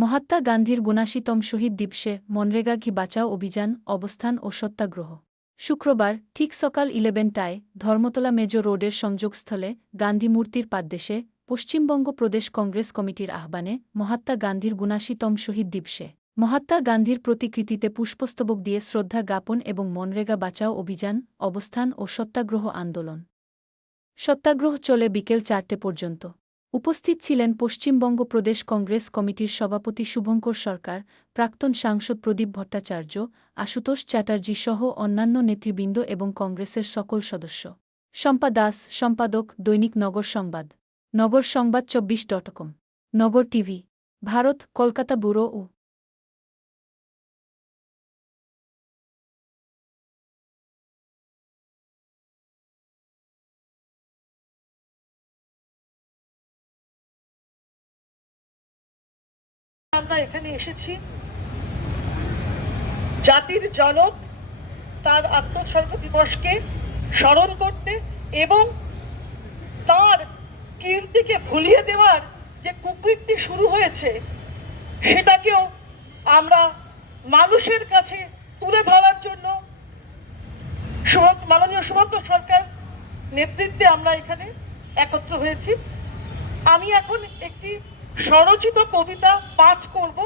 মহাত্মা গান্ধীর ৭৯তম শহীদ দিবসে মনরেগা ঘি বাঁচাও অভিযান অবস্থান ও সত্যাগ্রহ শুক্রবার ঠিক সকাল 11টায় ধর্মতলা মেজর রোডের সংযোগস্থলে গান্ধী মূর্তির পাদদেশে পশ্চিমবঙ্গ প্রদেশ কংগ্রেস কমিটির আহ্বানে মহাত্মা গান্ধীর ৭৯তম শহীদ দিবসে মহাত্মা গান্ধীর প্রতিকৃতিতে পুষ্পস্তবক দিয়ে শ্রদ্ধা জ্ঞাপন এবং মনরেগা বাঁচাও অভিযান অবস্থান ও সত্যাগ্রহ আন্দোলন। সত্যাগ্রহ চলে বিকেল ৪টে পর্যন্ত। উপস্থিত ছিলেন পশ্চিমবঙ্গ প্রদেশ কংগ্রেস কমিটির সভাপতি শুভঙ্কর সরকার, প্রাক্তন সাংসদ প্রদীপ ভট্টাচার্য, আশুতোষ চ্যাটার্জি সহ অন্যান্য নেতৃবৃন্দ এবং কংগ্রেসের সকল সদস্য। শম্পা দাস, সম্পাদক, দৈনিক নগর সংবাদ, নগর সংবাদ 24.com, নগর টিভি, ভারত, কলকাতা ব্যুরো ও আমরা এখানে এসেছি জাতির জনক তার আত্মোৎসর্গ দিবসকে স্মরণ করতে এবং তার কীর্তিকে ভুলিয়ে দেওয়ার যে কুকীর্তি শুরু হয়েছে সেটাকেও আমরা মানুষের কাছে তুলে ধরার জন্য মাননীয় শুভঙ্কর সরকার নেতৃত্বে আমরা এখানে একত্র হয়েছি। আমি এখন একটি স্বরচিত কবিতা পাঠ করব।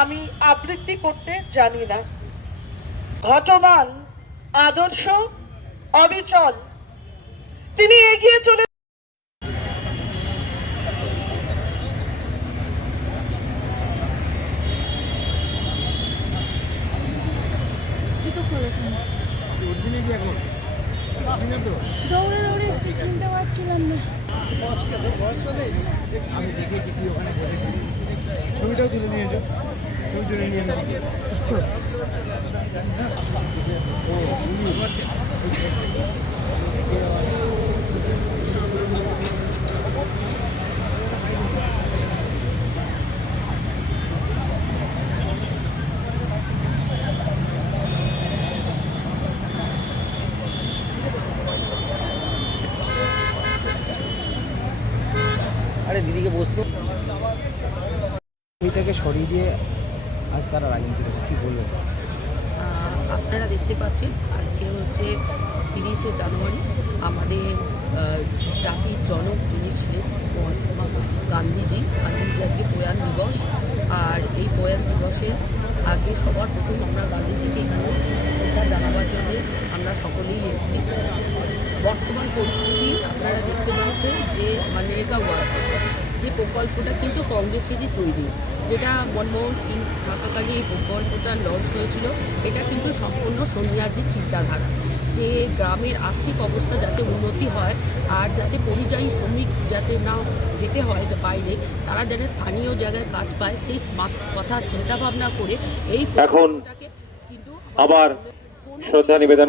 আমি আবৃত্তি করতে জানি না। ঘটমান আদর্শ অবিচল তিনি এগিয়ে চলে দৌড়ে দৌড়ে চিনতে পারছিলাম না। আমি দেখেছি কি ওখানে ছবিটাও তুলে নিয়েছো, ছবি তুলে নিয়ে আরে দিদিকে বসতো এটাকে সরিয়ে দিয়ে আজ তারা রাজনীতি করে কী বলবেন? আপনারা দেখতে পাচ্ছেন আজকে হচ্ছে 30শে জানুয়ারি। আমাদের জাতির জনক যিনি ছিলেন মহাত্মা গান্ধীজি আজকে প্রয়াণ দিবস। আর এই প্রয়াণ দিবসের আগে সবার প্রথম আমরা গান্ধীজিকে এখানে শ্রদ্ধা জানাবার জন্য আমরা সকলেই এসেছি। বর্তমান পরিস্থিতি আপনারা দেখতে পাচ্ছেন যে মনরেগা ওয়ার্কার্স যে প্রকল্পটা কিন্তু কংগ্রেসেরই তৈরি, যেটা মনমোহন সিং থাকাকালীন এই প্রকল্পটা লঞ্চ হয়েছিল। এটা কিন্তু সম্পূর্ণ সোনিয়াজির চিন্তাধারা, যে গ্রামের আর্থিক অবস্থা যাতে উন্নতি হয় আর যাতে পরিযায়ী শ্রমিক যাতে না যেতে হয় বাইরে, তারা যেন স্থানীয় জায়গায় কাজ পায়, সেই কথা চিন্তাভাবনা করে এই এখন আবার শ্রদ্ধা নিবেদন